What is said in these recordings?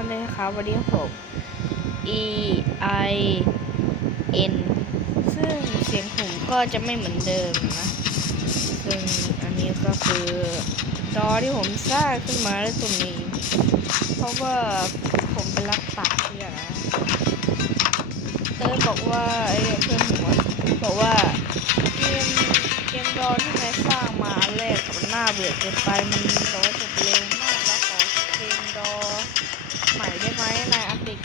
ท่านด้วยนะครับวันนี้ผม E I N ซึ่งเสียงผมก็จะไม่เหมือนเดิมนะ ซึ่งอันนี้ก็คือจอที่ผมสร้างขึ้นมาได้ตรงนี้ เพราะว่าผมเป็นรักปักเนี่ยนะเต้ยบอกว่าไอ้เพื่อนผมอะบอกว่าเกมเกมดอที่นายสร้างมาแรกมันน่าเบื่อเกินไปมันร้อยจบเร็วมาก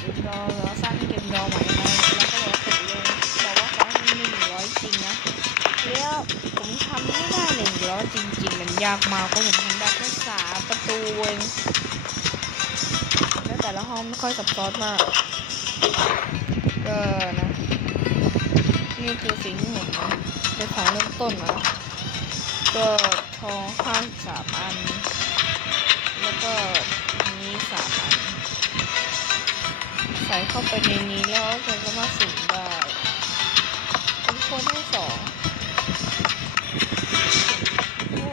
ายอัปเดตเกมดอสร้างเกมดอใหม่ไหมแล้วก็บอกว่าตกลงบอกว่าขอให้มันหนึ่งร้อยจริงนะแล้วผมทำไม่ได้หนึ่งร้อยจริง ๆ มันยากมากเพราะผมทำได้แค่สามประตูเองแล้วแต่ละห้องไม่ค่อยซับซ้อนมากก็นะนี่คือสิ่งที่ผมเป็นของเริ่มต้นนะก็ทองห้าสามอัน แล้วก็ ส่เข้าไปในนี้แล้วจะสามาสุ่มได้เป็นคนที่สอง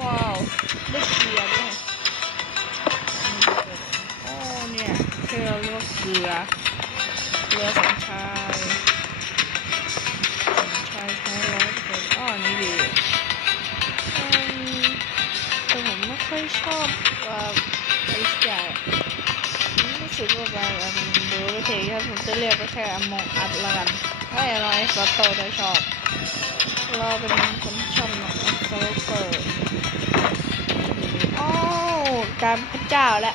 ว้าวได้เกลือด้วยโอ้เนี่ยคือเรียกเกลือเรือสองชายสองชายใช้ร้อยเปอร์เซ็นต์อ้อนนี้ดีแต่ผมไม่ค่อยชอบว่าไอ้แก่รู้ ดูไม่เท่ครับผมจะเรียกไปแค่อมองอัดละกันถ้าอย่างน้อยสโตจะชอบเราเป็นคนชอบหนังโซเฟอร์โอ้การพระเจ้าและ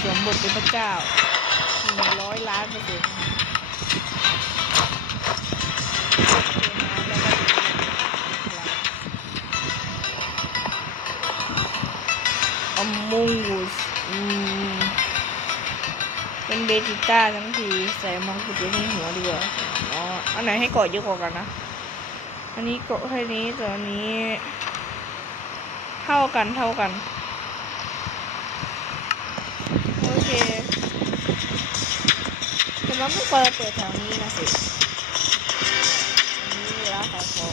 สวมบทเป็นพระเจ้าหนึ่งร้อยล้านเปอร์เซ็นต์อมูส เป็นเบจิต้าทั้งทีใส่มองกุฎไว้ที่หัวดีกว่าอ๋ออันไหนให้เกาะเยอะกว่ากันนะอันนี้เกาะแค่นี้แต่อันนี้ เท่ากันเท่ากันโอเคแต่เราไม่ควรเปิดแถวนี้นะสิอันนี้ลาขายของ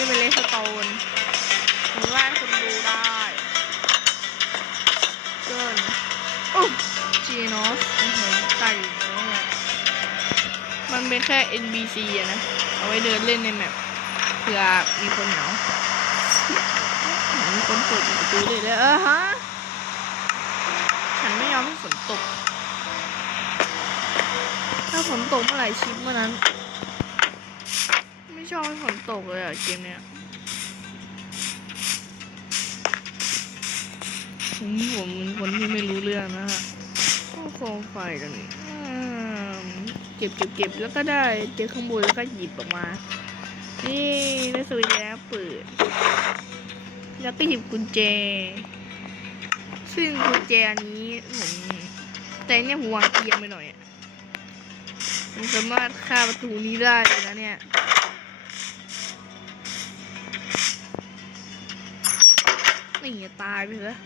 จะเป็นเลสโตนผมว่าให้คนดูได้เกินโอ้จีนสเห็นไก่เนี่ยมันเป็นแค่ NBC อะนะ เอาไว้เดินเล่นในแมปเผื่อมีคนเหงามีคนเปิดประตูเลยเลยเออฮะ ฉันไม่ยอมให้ฝนตก ถ้าฝนตกเมื่อไหร่ชิปเมื่อนั้น ชอบให้ฝนตกเลยอะเกมเนี้ยผมผมเป็นคนที่ไม่รู้เรื่องนะฮะก็โคมไฟกันนี่อืมเก็บเก็บเก็บแล้วก็ได้เจอข้างบนแล้วก็หยิบออกมา นี่ได้สวิตแล้วเปิด แล้วก็หยิบกุญแจ ซึ่งกุญแจอันนี้ผมแต่เนี่ยผมวางเอียงไปหน่อยอะผมสามารถฆ่าประตูนี้ได้เลยนะเนี่ย นี่ตายไปเลย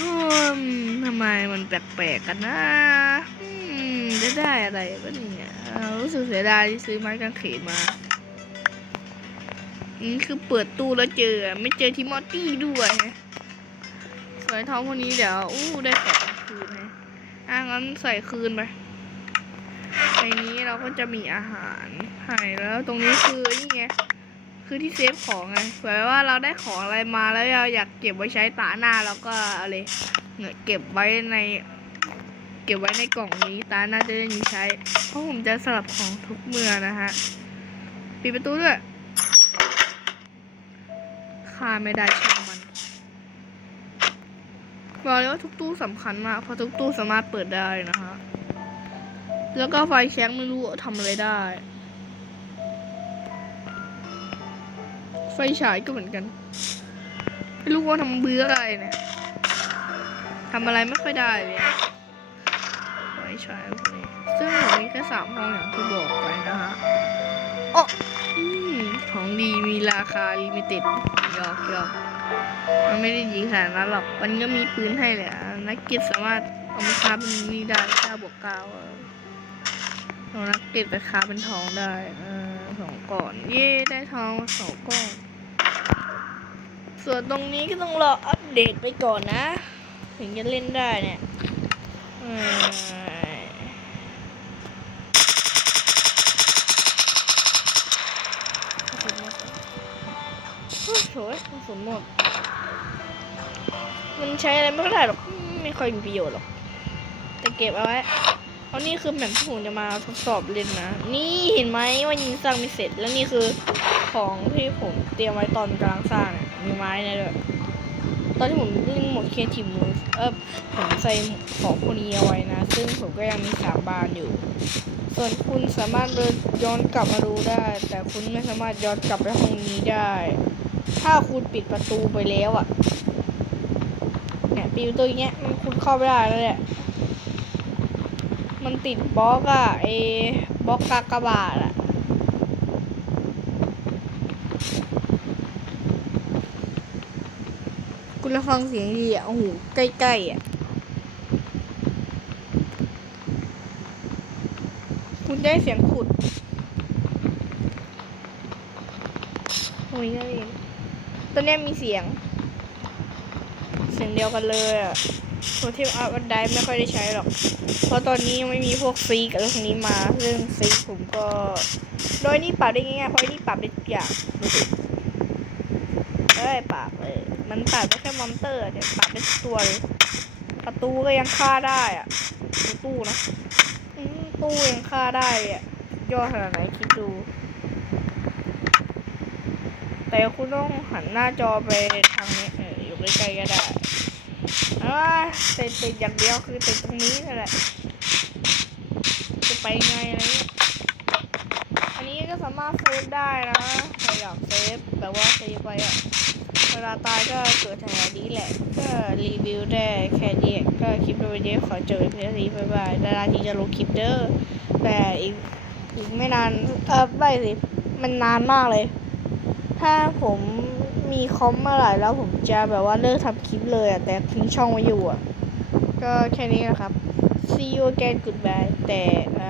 อืมทำไมมันแปลกๆกันนะจะได้อะไรวะเนี่ยเอ่อรู้สึกเสียดายที่ซื้อไม้กางเขนมานี่คือเปิดตู้แล้วเจอ ไม่เจอทิมอตตี้ด้วยฮะสวยทองคนนี้เดี๋ยวอู้ได้ของคืนฮะอะงั้นใส่คืนไปในนี้เราก็จะมีอาหารให้แล้วตรงนี้คือนี่ไง คือที่เซฟของไงเผื่อว่าเราได้ของอะไรมาแล้วเราอยากเก็บไว้ใช้ตาหน้าเราก็เอาเลยเก็บไว้ใน เก็บไว้ในกล่องนี้ตาหน้าจะได้มีใช้ เพราะผมจะสลับของทุกเมื่อนะฮะปิดประตูด้วยค่าไม่ได้ช่างมันบอกเลยว่าทุกตู้สำคัญมากเพราะทุกตู้สามารถเปิดได้นะฮะแล้วก็ไฟแช็กไม่รู้ทำอะไรได้ ฟฉายก็เหมือนกัน ไม่รู้ว่าทำเบื่ออะไรเนี่ยทำอะไรไม่ค่อยได้เลยไว้ใช้พวกนี้ซึ่งผมมีแค่สามห้องอย่างที่บอกไปนะฮะอ๋อของดีมีราคาลิมิเต็ดหยอกหยอกมันไม่ได้ดีขนาดนั้นหรอก มันก็มีปืนให้เละ นักเก็ตสามารถเอามาค้าเป็นนี่ได้เก้าบวกเก้าเอานักเก็ตไปค้าเป็นทองได้ เออสองก่อน เย่ได้ทองสองก้อน ส่วนตรงนี้ก็ต้องรออัปเดตไปก่อนนะ ถึงจะเล่นได้เนี่ยเอ้ยกระสุนหมดโอ้ยโถยกระสุนหมด มันใช้อะไรไม่ได้หรอก ไม่ค่อยมีประโยชน์หรอก แต่เก็บเอาไว้ เพราะนี่คือแบบที่ผมจะมาทดสอบเล่นนะ นี่เห็นไหมว่ายิงสร้างไม่เสร็จ แล้วนี่คือของที่ผมเตรียมไว้ตอนกลังสร้างเนี่ยมีไม้นี่ยด้วยตอนที่ผมเล่นหมดเคทีมูฟเออผมใส่ของพวกนี้เอาไว้นะ ซึ่งผมก็ยังมีสามบานอยู่ ส่วนคุณสามารถเดินย้อนกลับมาดูได้ แต่คุณไม่สามารถย้อนกลับไปห้องนี้ได้ ถ้าคุณปิดประตูไปแล้วอะ่ะเนี่ยปิดประตูอย่างเงี้ยมันคุณเข้าไม่ได้แล้วแหละ มันติดบล็อกอะเอบล็อกกากบาทอะคุณละฟังเสียงดีอะโอ้โห ใกล้ๆอะ คุณได้เสียงขุด โอ้ยนั่นเองตอนนี้มีเสียง เสียงเดียวกันเลยอะ โทเทมอาร์บันไดไม่ค่อยได้ใช้หรอก เพราะตอนนี้ยังไม่มีพวกซีกับเรื่องนี้มาซึ่งซีผมก็ โดยนี่ปรับได้ง่ายๆเพราะนี่ปรับได้ทุกอย่างดูสิเอ้ยปรับเลยมันปรับได้แค่มอนเตอร์เดี๋ยปรับได้ทุกตัวเลย ประตูก็ยังฆ่าได้อะดูตู้นะตู้ยังฆ่าได้อะยอดขนาดไหนคิดดู แต่คุณต้องหันหน้าจอไปทางนี้อออยู่ใกล้ๆก็ได้ อ่าติดติดอย่างเดียวคือติดตรงนี้นั่นแหละ จะไปไงอะไรเงี้ยอันนี้ก็สามารถเซฟได้นะใครอยากเซฟแบบว่าเซฟไปอะเวลาตายก็เกิดแถวนี้แหละ ก็รีวิวได้แค่นี้ก็คลิปวิดีโอขอจบเพียงนี้บ๊ายบายนานๆทีจะลงคลิปเด้อแต่อีกอีกไม่นานเออไม่สิมันนานมากเลย ถ้าผม มีคอมเมื่อไหร่แล้วผมจะแบบว่าเลิกทำคลิปเลยอะ แต่ทิ้งช่องไว้อยู่อะ ก็แค่นี้นะครับ see you again goodbye แต่เอ่อ